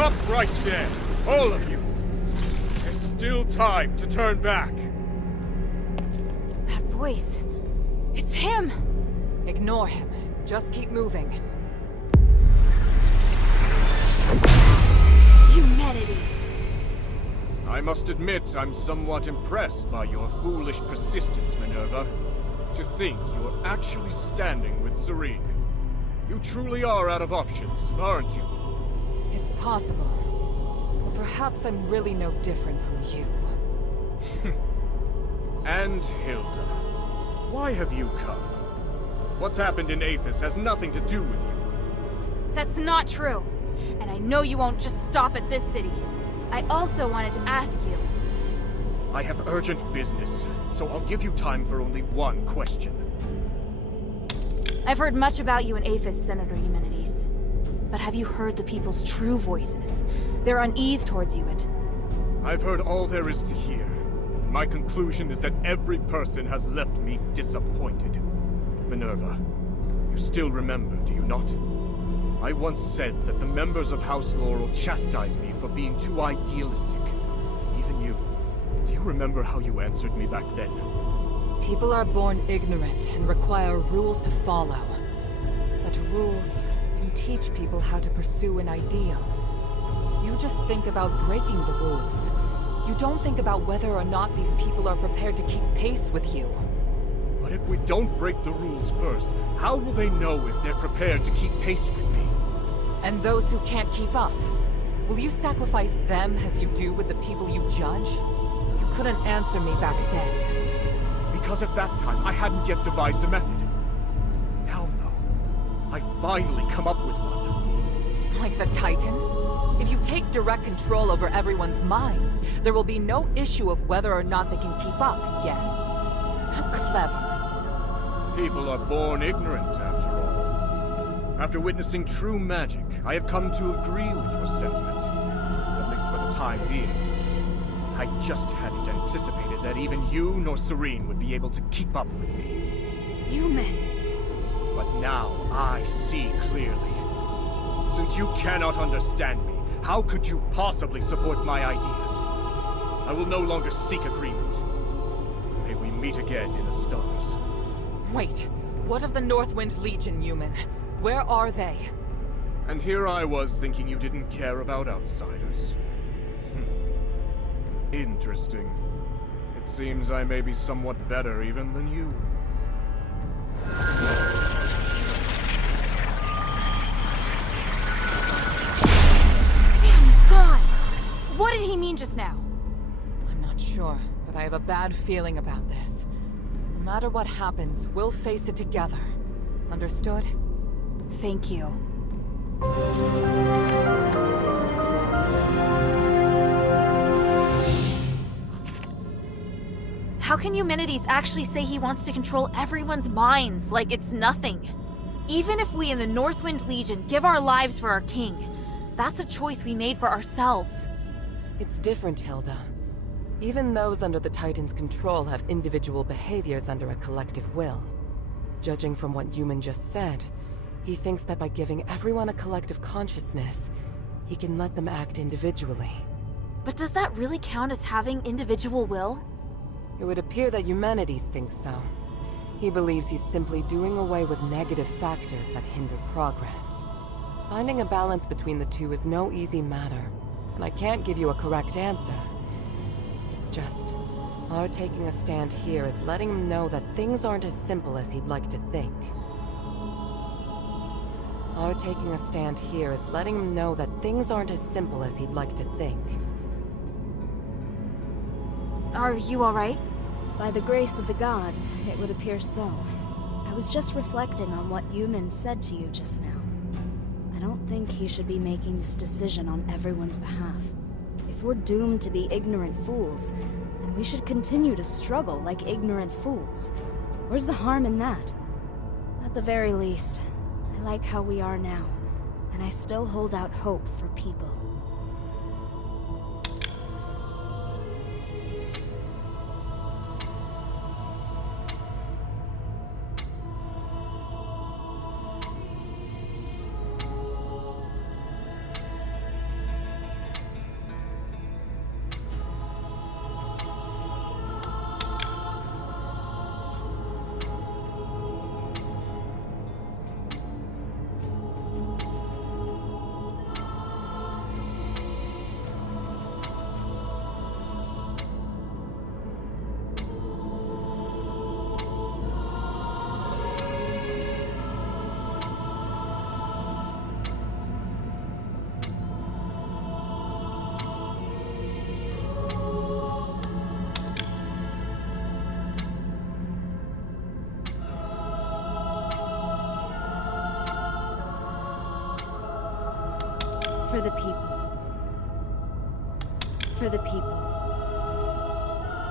Stop right there, all of you. There's still time to turn back. That voice. It's him! Ignore him. Just keep moving. Humanities! I must admit I'm somewhat impressed by your foolish persistence, Minerva. To think you're actually standing with Serene. You truly are out of options, aren't you? It's possible. Or perhaps I'm really no different from you. And Hilda, why have you come? What's happened in Aphis has nothing to do with you. That's not true. And I know you won't just stop at this city. I also wanted to ask you. I have urgent business, so I'll give you time for only one question. I've heard much about you in Aphis, Senator Eumenides. But have you heard the people's true voices? Their unease towards you and... I've heard all there is to hear. My conclusion is that every person has left me disappointed. Minerva, you still remember, do you not? I once said that the members of House Laurel chastised me for being too idealistic. Even you. Do you remember how you answered me back then? People are born ignorant and require rules to follow. But rules can teach people how to pursue an ideal. You just think about breaking the rules. You don't think about whether or not these people are prepared to keep pace with you. But if we don't break the rules first, how will they know if they're prepared to keep pace with me? And those who can't keep up? Will you sacrifice them as you do with the people you judge? You couldn't answer me back then. Because at that time, I hadn't yet devised a method. Now, though, I finally come up with one. Like the Titan? If you take direct control over everyone's minds, there will be no issue of whether or not they can keep up, yes. How clever. People are born ignorant, after all. After witnessing true magic, I have come to agree with your sentiment. At least for the time being. I just hadn't anticipated that even you nor Serene would be able to keep up with me. Human. But now I see clearly. Since you cannot understand me, how could you possibly support my ideas? I will no longer seek agreement. May we meet again in the stars. Wait, what of the Northwind Legion, human? Where are they? And here I was thinking you didn't care about outsiders. Interesting. It seems I may be somewhat better even than you. Damn, he's gone! What did he mean just now? I'm not sure, but I have a bad feeling about this. No matter what happens, we'll face it together. Understood? Thank you. How can Eumenides actually say he wants to control everyone's minds like it's nothing? Even if we in the Northwind Legion give our lives for our king, that's a choice we made for ourselves. It's different, Hilda. Even those under the Titan's control have individual behaviors under a collective will. Judging from what Human just said, he thinks that by giving everyone a collective consciousness, he can let them act individually. But does that really count as having individual will? It would appear that Eumenides thinks so. He believes he's simply doing away with negative factors that hinder progress. Finding a balance between the two is no easy matter, and I can't give you a correct answer. It's just, our taking a stand here is letting him know that things aren't as simple as he'd like to think. Our taking a stand here is letting him know that things aren't as simple as he'd like to think. Are you alright? By the grace of the gods, it would appear so. I was just reflecting on what Human said to you just now. I don't think he should be making this decision on everyone's behalf. If we're doomed to be ignorant fools, then we should continue to struggle like ignorant fools. Where's the harm in that? At the very least, I like how we are now, and I still hold out hope for people. For the people. For the people.